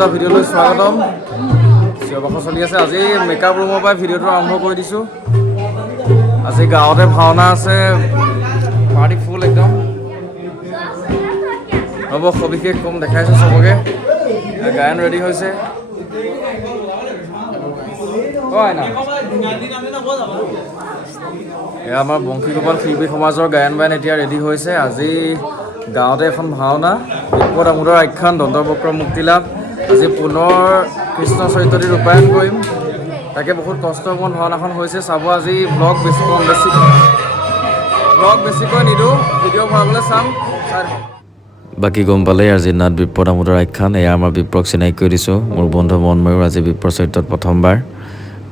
দা ভিডিঅ'লৈ স্বাগতম। চিঞৰ চলি আছে। আজি মেকআপ ৰুমৰ পৰা ভিডিঅ'টো আৰম্ভ কৰি দিছোঁ। আজি গাঁৱতে ভাওনা আছে, পাৰ্টি ফুল একদম। হ'ব সবিশেষ কম দেখাইছোঁ চবকে। গায়ন ৰেডি হৈছে। এয়া আমাৰ বংশীগোপাল শিল্পী সমাজৰ গায়ন বায়ন এতিয়া ৰেডি হৈছে। আজি গাঁৱতে এখন ভাওনা, বিপদ আমোদৰ আখ্যান, দন্তবক্ৰ মুক্তি লাভ। আজি পুনৰ কৃষ্ণ চৰিত্ৰটি ৰূপায়ণ কৰিম। তাকে বহুত কষ্টপূৰ্ণ ভাওনাখন হৈছে। চাব আজি ব্লগ বেছিকৈ নিদিওঁ, ভিডিঅ' ভৰাবলৈ চাম। বাকী গম পালেই আজি নাট বিপদ আমোদৰ আখ্যান। এয়া আমাৰ বিপ্ৰক চিনাকি কৰি দিছোঁ। মোৰ বন্ধু মনময়ূৰ আজি বিপ্ৰ চৰিত্ৰত প্ৰথমবাৰ।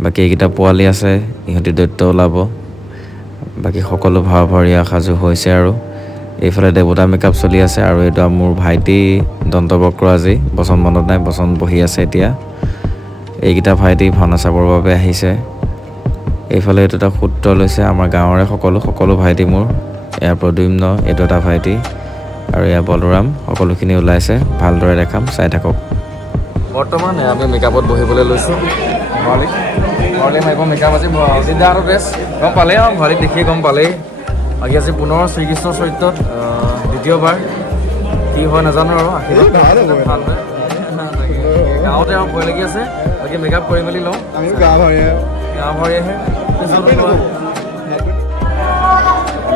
বাকী এইকেইটা পোৱালি আছে, ইহঁতি দৈত্য ওলাব। বাকী সকলো ভাৱৰীয়া সাজু হৈছে আৰু এইফালে দেৱতা মেকআপ চলি আছে। আৰু এইটো মোৰ ভাইটি দন্তবক্ৰ। আজি বচন মনত নাই, বচন বহি আছে এতিয়া। এইকেইটা ভাইটি ভাওনা চাবৰ বাবে আহিছে। এইফালে এইটো এটা সূত্ৰ লৈছে আমাৰ গাঁৱৰে সকলো ভাইটি মোৰ। এয়া প্ৰদ্যুম্ন, এইটো এটা ভাইটি, আৰু এয়া বলোৰাম। সকলোখিনি ওলাইছে, ভালদৰে দেখাম, চাই থাকক। বৰ্তমান আমি মেকআপত বহিবলৈ লৈছোঁ। ভৰালি মাৰিব মেকআপ। আজি দিদা আৰু ড্ৰেছ গম পালেই আৰু ভৰালিক দেখিয়ে গম পালেই। বাকী আজি পুনৰ শ্ৰীকৃষ্ণ চৰিত্ৰত দ্বিতীয়বাৰ। কি হয় নাজানো আৰু আশীৰ্বাদ ভাল হয়। গাঁৱতে আৰু ভয় লাগি আছে। বাকী মেকআপ কৰি মেলি লওঁ। গাঁও ভৰিয়েহে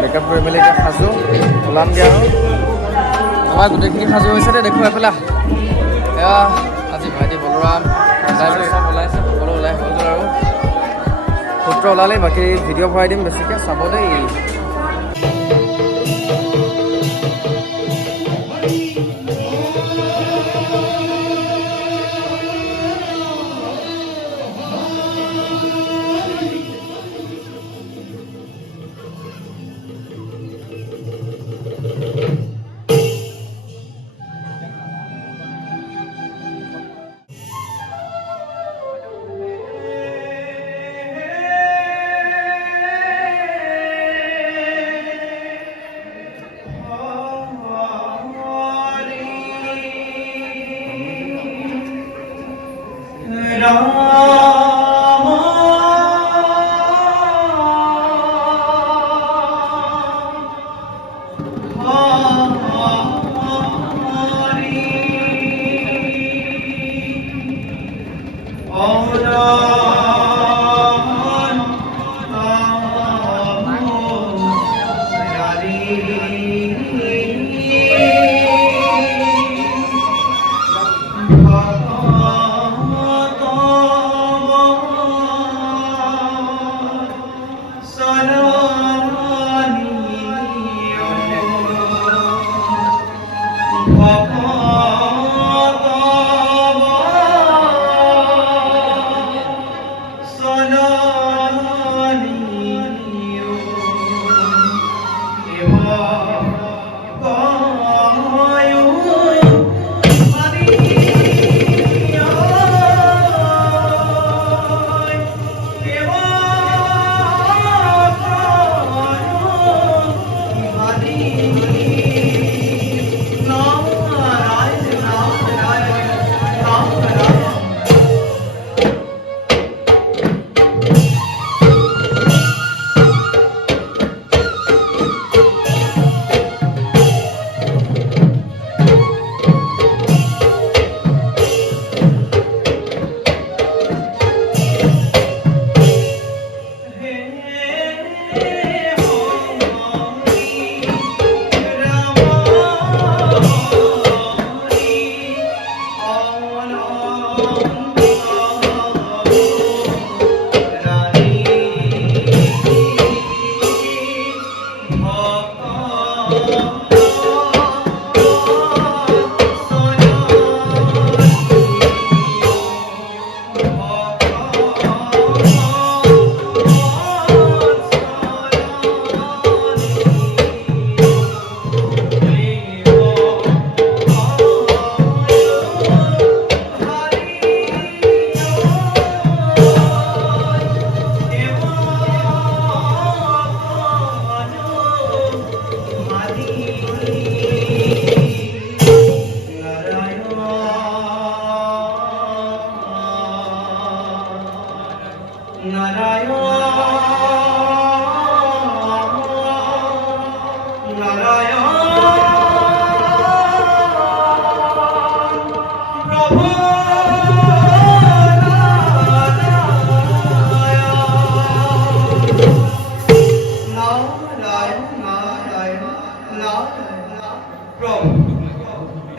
মেকআপ কৰি মেলি এতিয়া সাজো ওলামগৈ আৰু আমাৰ গোটেইখিনি সাজু হৈছে দে। দেখুৱাই পেলা এয়া আজি ভাইটি বলোৰাম চব ওলাইছে, সকলো ওলাই হৈ গ'ল আৰু সূত্ৰ ওলালেই। বাকী ভিডিঅ' ভৰাই দিম, বেছিকৈ চাব দেই।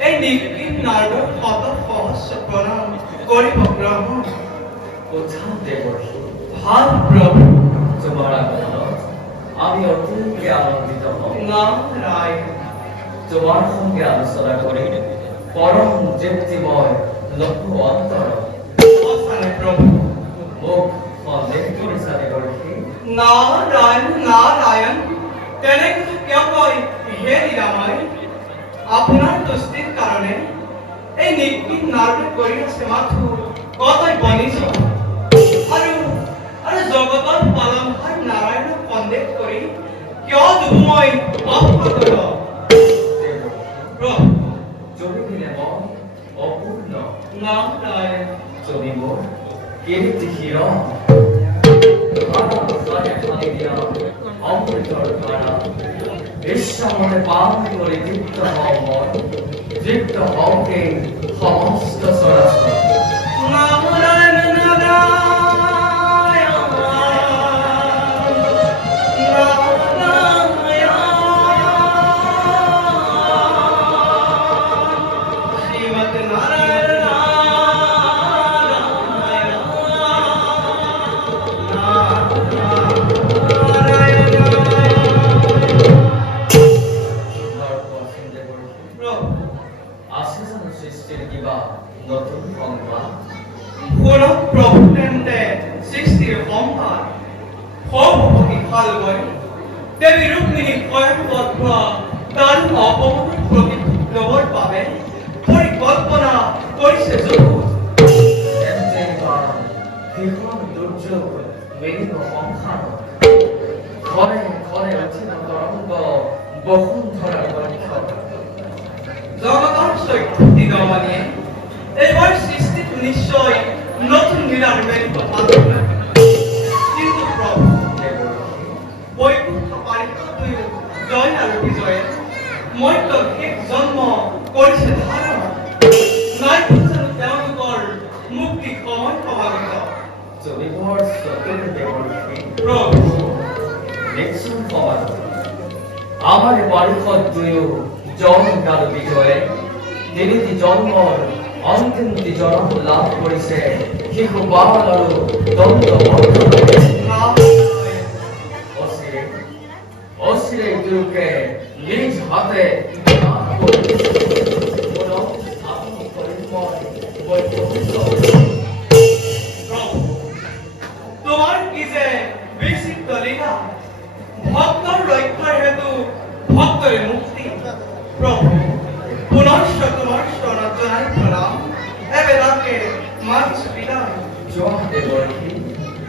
এই নিকৃত নারদ শত সহস্র প্রণাম করিব গ্রহণ। কোথা দেবর্ষি ভাল প্রভু, তোমার আগমনত আমি অত্যন্ত আনন্দিত হই। নারায়ণ। তোমার সঙ্গে আলোচনা করি পরম তৃপ্তিময় লক্ষ্য অন্তর। অসানে প্রভু, মোক সন্দেহ কৰিছা দেবৰ্ষি? নাৰায়ণ নাৰায়ণ। তেনে কথা কিয় কয় হে নিৰাময়? আপোনাৰ তুষ্টিৰ কাৰণে এই নিকৃত নাৰদে কৰি আছে মাথো কতই বনিছ আৰু জগতৰ পালনহাৰ নাৰায়ণক সন্দেহ কৰি কিয় দুব মই অপকৰ্ম? প্ৰভু, যদি দিলে মই অপূৰ্ণ নাৰায়ণ। যদি মোৰ কীৰ্তি শিৰ অমৃতৰ ধাৰা বিশ্বামতে পান কৰি তৃপ্ত হওঁ মই, তৃপ্ত হওঁতে সমস্ত চৰাচৰ। নাৰায়ণ নাৰায়ণ শ্ৰীমৎ নাৰায়ণ আছে জানো সৃষ্টিৰ কিবা নতুন সংবাদ? পুনঃ প্ৰভু তেন্তে সৃষ্টিৰ সম্ভাৰ সভাপতি ভালগৈ দেবী ৰুক্মিণী স্বয়ংবদ্ধ দাৰুণ অপমানেৰ প্ৰতিশোধ লবৰ বাবে পৰিকল্পনা কৰিছে জগত। তেন্তে এইবাৰ ভীষণ দুৰ্যোগ মেলিব সংসাৰত। ঘৰে ঘৰে উঠিব তৰংগ বসুন্ধৰাৰ বক্ষত। জগতৰ চৈত্যতি দমনিয়ে এইবাৰ সৃষ্টিত নিশ্চয় নতুন লীলাৰ মেলিব পাত্ৰ। কিন্তু প্ৰভু, বৈকুণ্ঠ পাৰিষদ দুয়ো জয় আৰু বিজয়ে মধ্য শেষ জন্ম কৰিছে ধাৰণ। নাই জানো তেওঁলোকৰ মুক্তি সময় সমাগত? যদিবৰ চতুৰ দেৱৰ্ষি প্ৰভু, দেখছোন সমাজ আমাৰ বাৰিষদ দুয়ো জন কাল বিজয়ে তিনিটি জন্মৰ অন্তিমটি জন্ম লাভ কৰিছে শিশু বাল আৰু দন্ত নাৰায়ণ। অচিৰে অচিৰে দুয়োকে নিজ হাতে প্রভু, তোমার কি যে বিচিত্র লীলা! ভক্তর রক্ষার হেতু ভক্তরে মুক্তি। প্রভু, পুনশ্চ তোমার শরণ জনাই প্রণাম। এবে তাকে মাঝ বিদায়। জয় দেৱৰ্ষি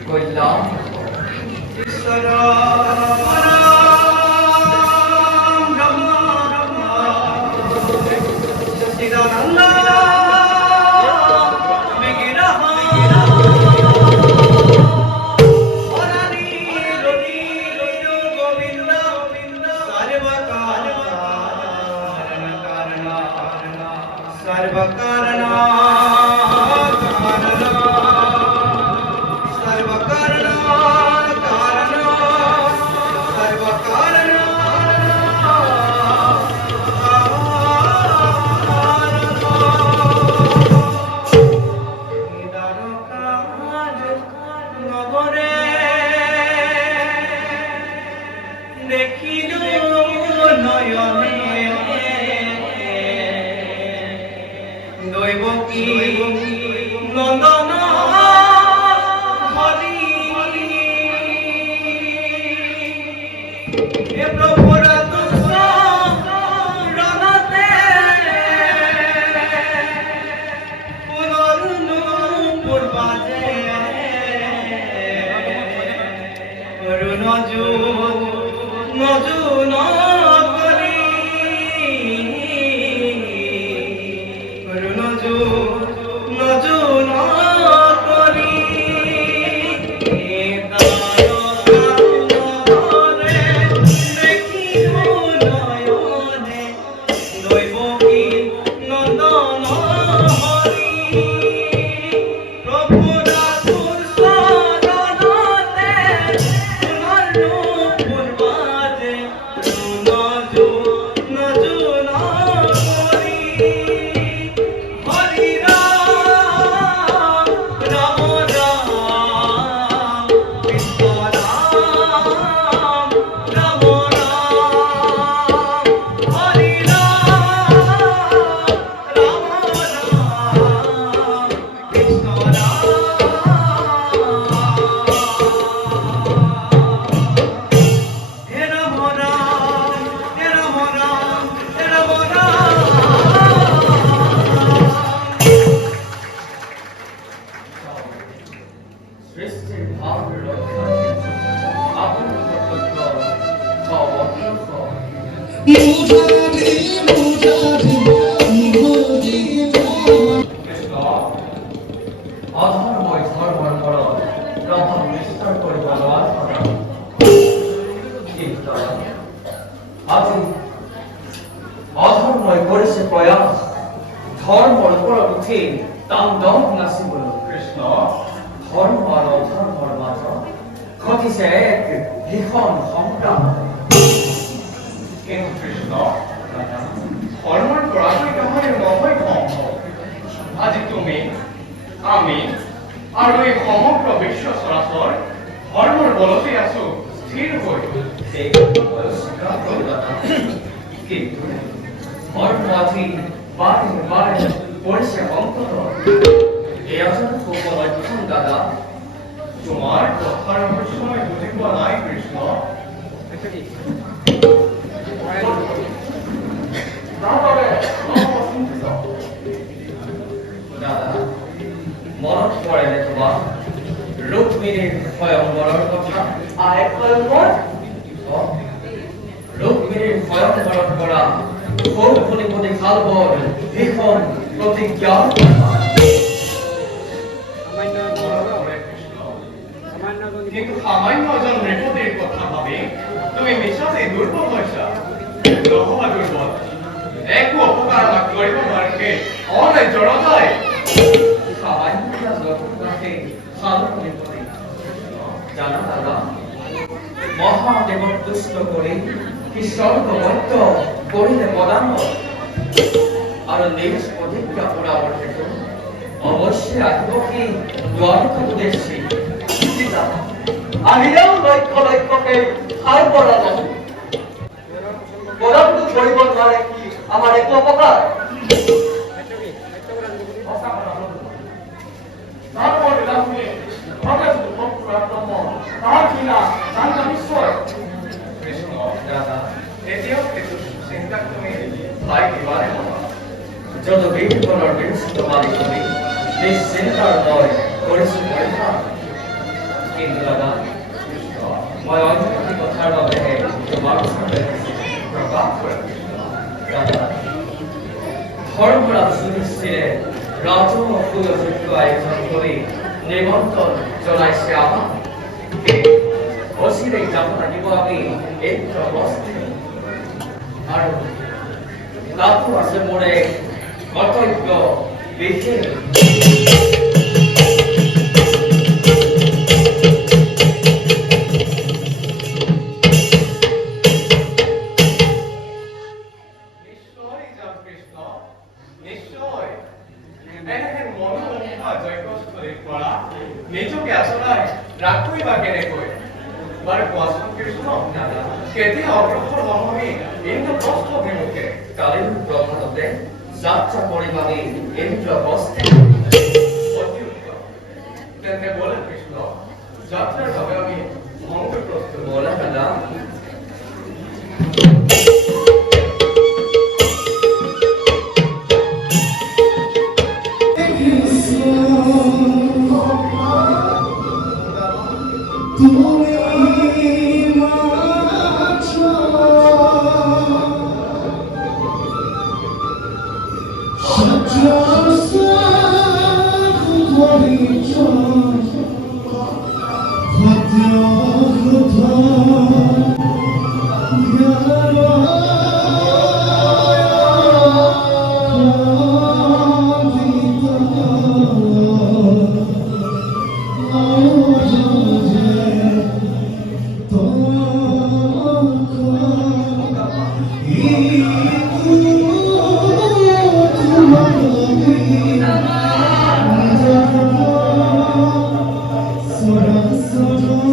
কল্যাণ ঈশ্বর রাম রাম রাম সচিদানন্দ বিগ্রহ অনাদি রতি গোবিন্দ সর্বকারণ দেখিল নয়নে দৈবকী নন্দন হরি হে প্রভুরা রণতে পুনর্নূপুর বাজে নজু নজু নগরী নজু নজু নগরী কৃষ্ণ অধৰ্মই ধৰ্মৰ ঘৰত প্ৰভাৱ বিস্তাৰ কৰিব লোৱাৰ কথা কিন্তু আজি অধৰ্মই কৰিছে প্ৰয়াস ধৰ্মৰ ওপৰত উঠি তাণ্ডৱ নাচিবলৈ কৃষ্ণ ধৰ্ম আৰু অধৰ্মৰ মাজত ঘটিছে এক ভীষণ সংগ্ৰাম কিন্তু কৃষ্ণ ধৰ্মৰ পৰাজয় নহয় নহয় সম্ভৱ আজি তুমি আমি আৰু এই সমগ্ৰ বিশ্ব চৰাচৰ ধৰ্মৰ বলতে আছো স্থিৰ হৈ সেই স্বীকাৰ কৰিবা কিন্তু ধৰ্ম আজি বাৰে বাৰে পৰিছে সংকট এয়া যেন খুব লক্ষণ দাদা তোমাৰ কথাৰ অৱশ্য মই বুজি পোৱা নাই কৃষ্ণ দাদা মনত পৰেনে তোমাৰ ৰুক্মিণীৰ স্বয়ংবৰৰ কথা স্বয়ংবৰ ৰুক্মিণীৰ স্বয়ংবৰত কৰা সৌফুলিপতি খালবৰ ভীষণ প্ৰতিজ্ঞা কিন্তু সামান্য এজন নৃপতিৰ কথা ভাবি তুমি মিছাতেই দুৰ্বল হৈছা নহবা দুৰ্বল একো অপকাৰ আমাক কৰিব নোৱাৰে অনাৰ্যৰ যায় সামান্য জানা দাদা মহাদেৱক তুষ্ট কৰি কি স্বৰ্গবদ্ধ কৰিলে পদাঙ্গ আৰু নিজ প্ৰতিজ্ঞা পুৰাবৰ হেতু অৱশ্যে আহিব কি দ্বাৰকা উদ্দেশ্যে আহিলেও লক্ষ্য লক্ষ্যকে সাৰ পৰা নহয় পদাঙ্গ কৰিব নোৱাৰে কি আমাৰ একো অপকাৰ যদুবীৰৰ বিস্তৃত মালিকী নিশ্চিন্তাৰ মই কৰিছো পৰীক্ষা কিন্তু দাদা মই অন্য কথাৰ বাবেহে তোমাৰ ওচৰতে প্ৰকাশ কৰিছো দাদা ধৰ্মৰাজ যুধিষ্ঠিৰে ৰাজসূয় আয়োজন কৰি নিমন্ত্ৰণ জনাইছে আমাক অচিৰেই যাব লাগিব আমি ইন্দ্ৰপ্ৰস্থে আৰু তাতো আছে মোৰ এক কৰ্তব্য বিশেষ নিজকে আচলাই ৰাখোই বা কেনেকৈ বাৰু কোৱাচোন কৃষ্ণ কেতিয়া অগ্ৰসৰ হম আমি ইন্দ্ৰপ্ৰস্থ অভিমুখে কালি প্ৰভাততে যাত্ৰা কৰিম আমি ইন্দ্ৰপ্ৰস্থে তেন্তে বলে কৃষ্ণ যাত্ৰাৰ বাবে আমি ভ্ৰমণ প্ৰস্তুত বলে দাদা Soda, soda,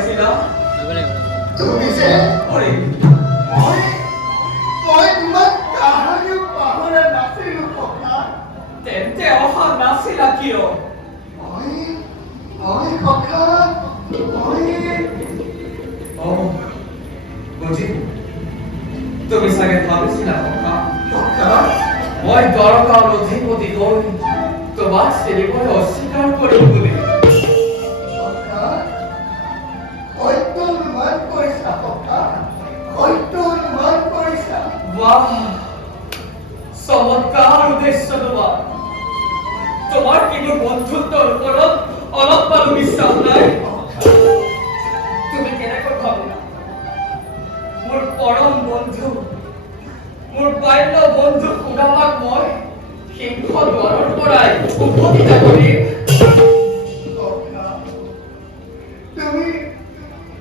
বিচাৰিছিলা? তুমি যে অৰে, মই তোমাক কাহানিও পাহৰা নাছিলো ককা। তেন্তে অহা নাছিলা কিয়? মই ককা বুজিলো। তুমি চাগে ভাবিছিলা ককা ককা মই দৰকাৰ অধিপতি গৈ তোমাক চিনিবলৈ অস্বীকাৰ কৰিম বুলি। ককা সত্য অনুমান কৰিছা ককা, সত্য অনুমান কৰিছা। বাহ, চমৎকাৰ উদ্দেশ্য তোমাৰ। তোমাৰ কি মোৰ বন্ধুত্বৰ ওপৰত অলপমানো বিশ্বাস নাই? তুমি কেনেকৈ ভাবিলা মোৰ পৰম বন্ধু, মোৰ বাল্য বন্ধু সুদামাক মই সিংহ দুৱাৰৰ পৰাই উভতিতা কৰিম? ককা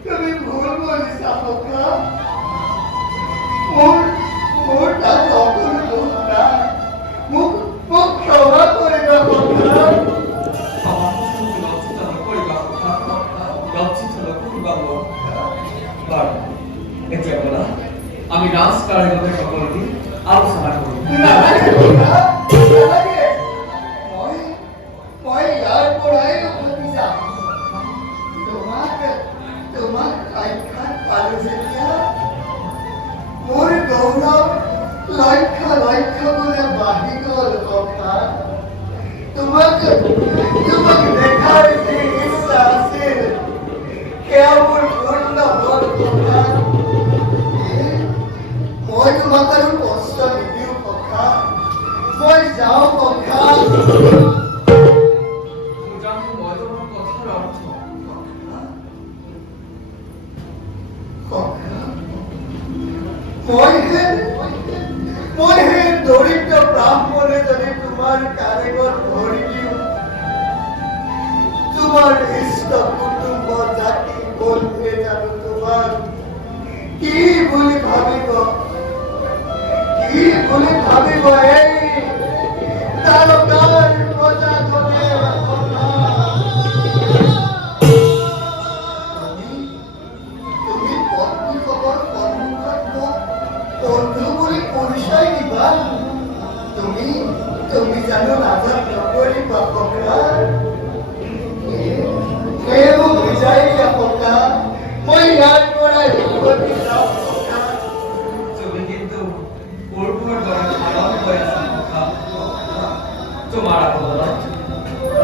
তুমি ভুল বুজিছা ককা। মোৰ তাত অকণো দোষ নাই। মোক ক্ষমা কৰিবা ককা। লজ্জিত নকৰিবা কথা, লজ্জিত নকৰিবা মোক। বাৰু, এতিয়া ব'লা আমি ৰাজকাৰ্যতে সকলোটি আলোচনা কৰোঁ। নালাগে ককা, নালাগে। মই ইয়াৰ পৰাই উভতি যাম। তোমাক সাক্ষাৎ পালো যেতিয়া মোৰ গৌৰৱ লক্ষ গুণে বাঢ়ি গ'ল ককা। তোমাক দেখাৰ যি ইচ্ছা আছিল সেয়া মোৰ পূৰ্ণ হ'ল ককা। মই তোমাক আৰু কষ্ট নিদিওঁ ককা। মই যাওঁ ককা। মই হে দৰিদ্ৰ ব্ৰাহ্মণে যদি তোমাৰ কাৰেঙত ভৰি দিওঁ, তোমাৰ ইষ্ট কুটুম্ব জাতি বন্ধুৱে জানো তোমাক কি বুলি ভাবিব এই তাৰকাৰ প্ৰজাজনে? তুমি পত্নীসকল সন্মুখত মোক বন্ধু বুলি পৰিচয় দিবা? তুমি জানো নাজাত নকৰিবা ককা? সেয়ে মোক বুজাই দিয়া ককা। মই ইয়াৰ পৰাই উভতি যাওঁ ককা। তুমি কিন্তু পূৰ্বৰ দৰে পালন কৰি আছা কথা। তোমাৰ আন্দোলনত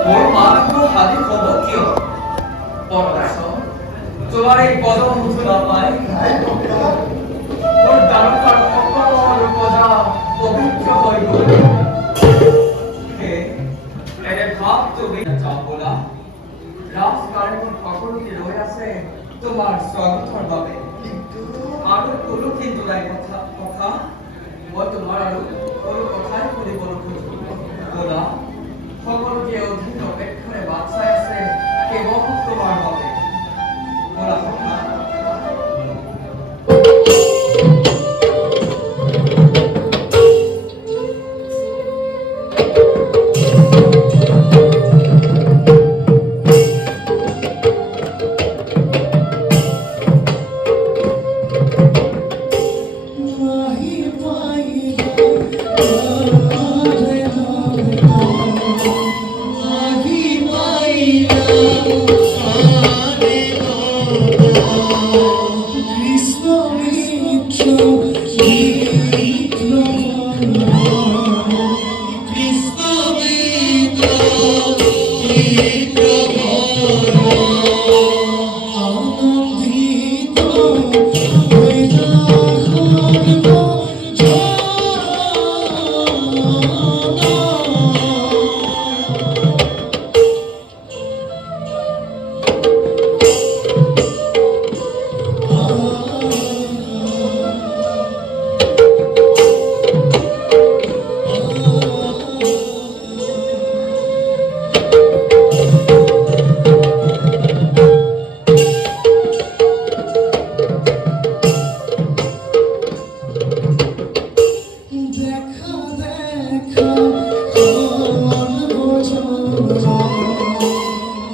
মোৰ মানুহবোৰ হাবি হ'ব কিয়? পৰমেশ্বৰ তোমাৰ এই পদমুঠু নাপায় নাই ককা। মোৰ তাৰকাৰ সকলো প্ৰজা পবিত্ৰ হৈ গ'ল। এনে ভাৱ তুমি যাওঁ বোলা ৰাজকাৰ্যত সকলোকে ৰৈ আছে তোমাৰ স্বাগতৰ বাবে। আৰু কোনো কিন্তু নাই কথা মই তোমাৰ আৰু কোনো কথাই শুনিবলৈ খোজো বোলা। সকলোকে অধীন অপেক্ষাৰে বাট চাই আছে কেৱল তোমাৰ বাবে বোলা কথা।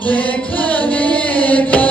দেখা দেখা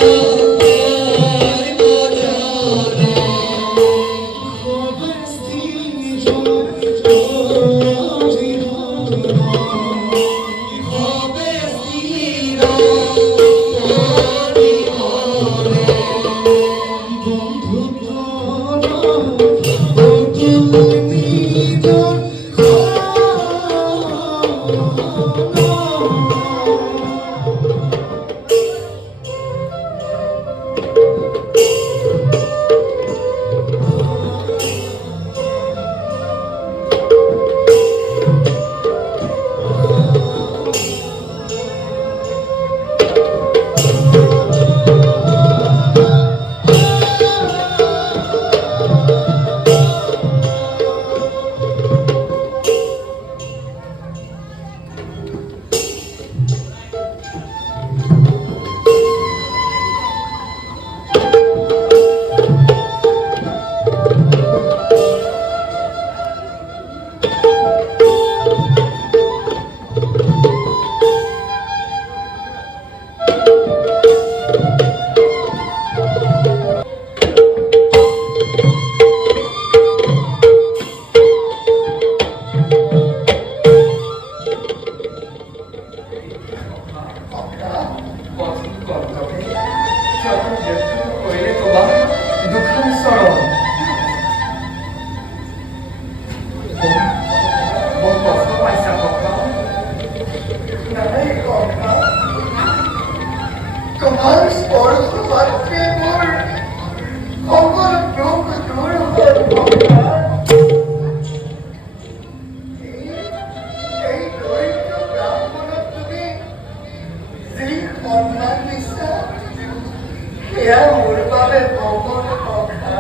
এয়া মোৰ বাবে বহুত কথা,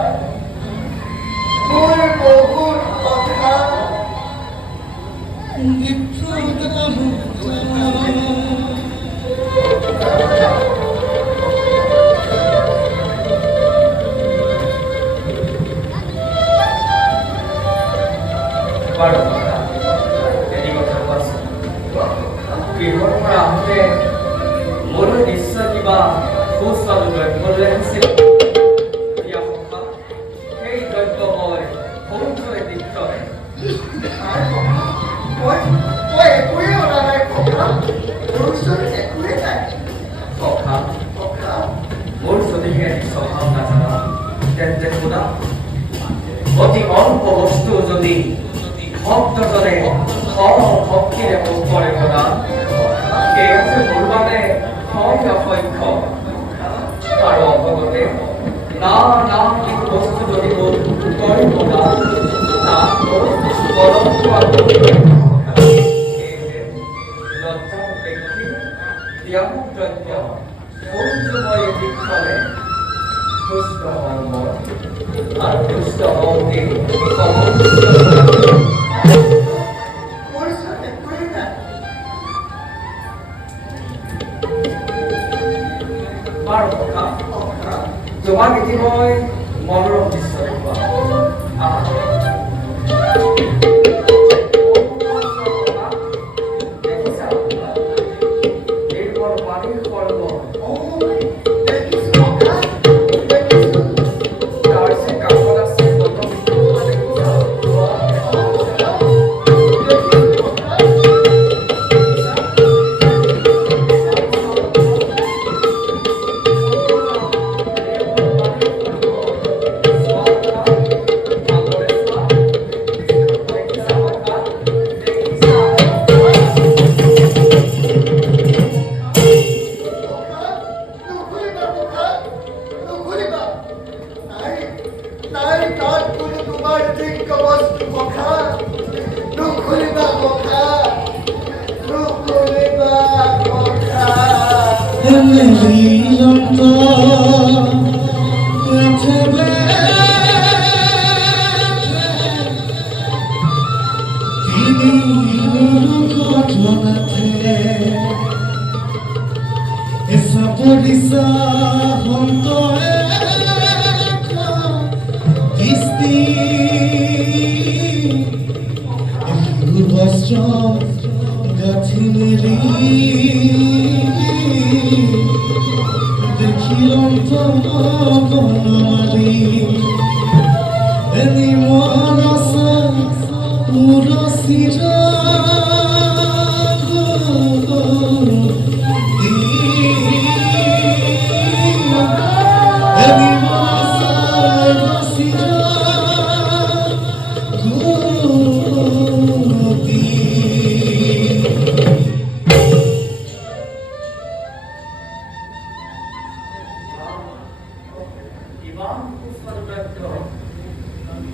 মোৰ বহুত কথা। বাৰু কথা এটি কথা কোৱাচোন, গৃহৰ পৰা আহোঁতে মোলৈ নিশ্চয় কিবা সুস্বাদু দ্ৰব্য লৈ আহিছিল। প্ৰিয়া সখা, সেই দ্ৰব্য মই সৰুকৈ বিক্ৰয়। মই একোৱেই অনা নাই ককা, মোৰ ওচৰত একোৱেই নাই। সখা, ককা, মোৰ যদিহে এটি স্বভাৱ নাজানা তেন্তে শুনা, অতি অল্প বস্তু যদি ভক্তজনে ভক্তিৰে মোক কৰে প্ৰদান, সেয়া যে মোৰ বাবে হয় অসংখ্য। আৰু অৱগতে না কিছু বস্তু যদি মোক কৰে প্ৰদান, তাক মোৰ বৰং লজ্জা ব্যক্তি ত্যাগ দ্ৰব্য সৌৰ্যময় শিক্ষণে দুষ্ট মৰ্ম আৰু দুষ্ট মন্দিৰ মোৰ ওচৰত একোৱেই নাই। বাৰু কথা ককা, তোমাক এটি মই মনোৰম দৃশ্য দেখুৱাম। আহা। দেখিছা? এইবোৰ পানীৰ সৰোবৰ। দেখিছোঁ ককা, দেখিছোঁ। তাৰ যে কাষত আছে বটবৃক্ষবোৰ দেখিছা?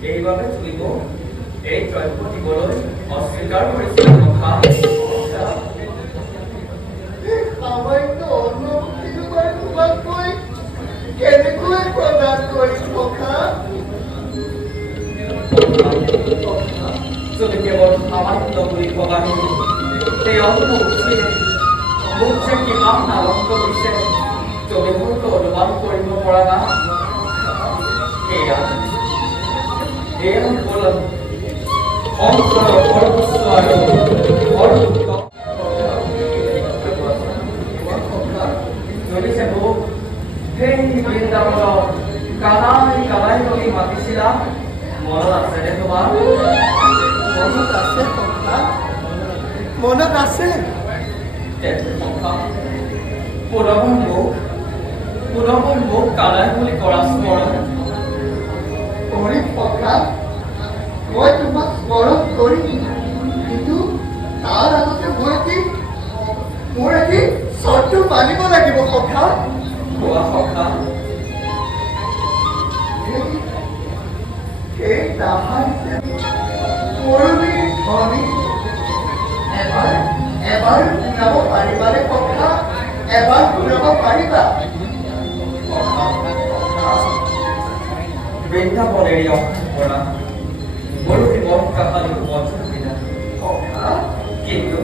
এইবাবে তুমি মোক এই দ্ৰব্য দিবলৈ অস্বীকাৰ কৰিছিলা কথা। সামান্য অনুভূতিটো মই তোমাক কৈ কেনেকৈ প্ৰদান কৰিম ককা? যদি কেৱল সামান্য বুলি ভবাহি সেই অনুভূতিয়ে মোক যে কিমান আনন্দ দিছে তুমি হয়তো অনুমান কৰিব পৰা নাই। এয়া হ'ল সংসাৰৰ সৰ্বোচ্চ আৰু সৰ্বোচ্চ যদি যে মোক সেই বৃন্দাবনৰ কানাই বুলি মাতিছিলা, মনত আছেনে তোমাৰ? মনত আছে ককা, মনত আছে। পুনৰবাৰ মোক কানাই বুলি কৰা স্মৰণ কৰিম ককা, মই তোমাক স্মৰণ কৰিম, কিন্তু তাৰ আগতে মোৰ এটি চৰ্ত মানিব লাগিব ককা। কোৱা সখা। সেই তাহাঁতে পুৰণিৰ ধ্বনি এবাৰ শুনাব পাৰিবানে ককা? এবাৰ শুনাব পাৰিবা? সখা দেৰি অসম্পূৰ্ণ মোৰ জীৱন কাহানী উপযোগিতা কিন্তু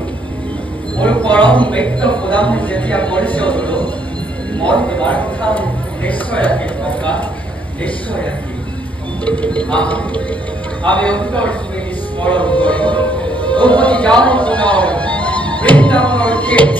মোৰ পৰম ব্যক্ত গোলাম যেতিয়া পৰিচয় হলো মই তোমাৰ কথা নিশ্চয় ৰাখিম ককা নিশ্চয় ৰাখিম আমি অন্তর স্মৃতি স্মরণ করি দ্রৌপদী যাও পুনর বৃন্দাবনের ক্ষেত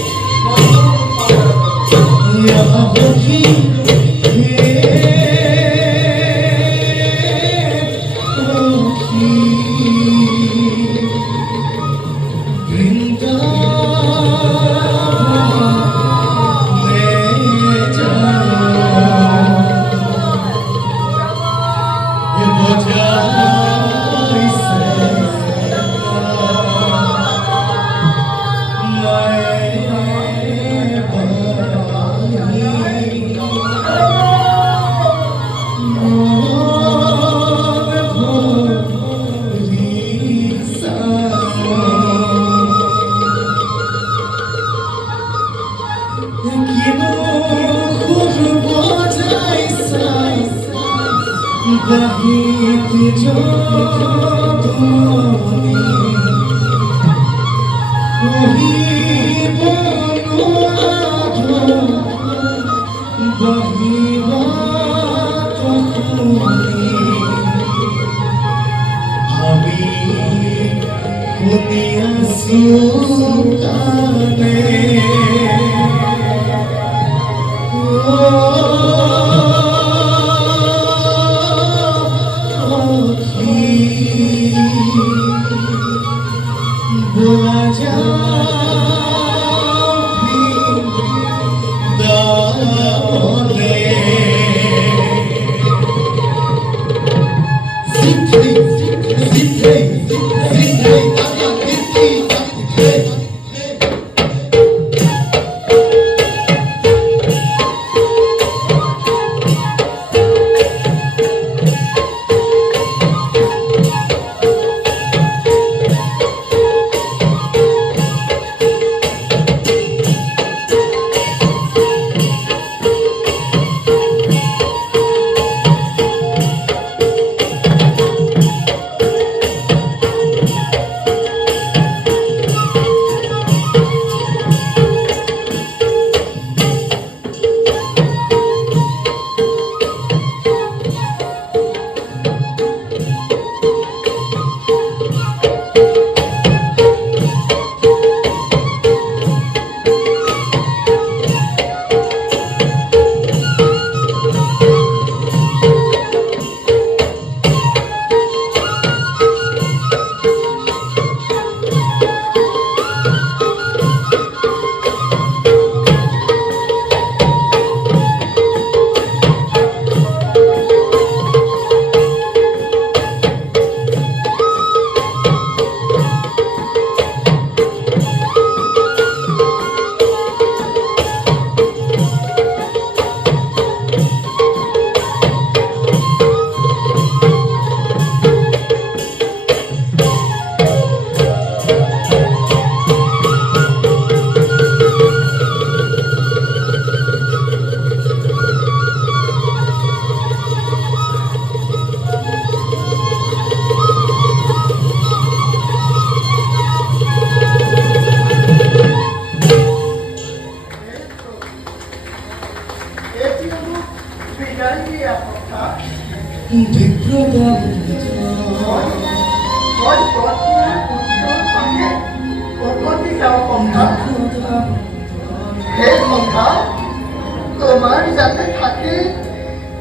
তোমার যাতে থাকে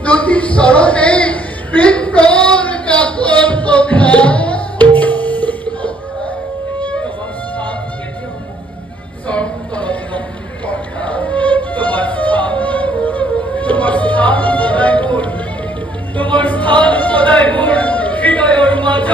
দুটি স্মরণে বিপ্লব কাপড় পোখা তোমার স্থান সদাই মোর হৃদয়ের মাঝ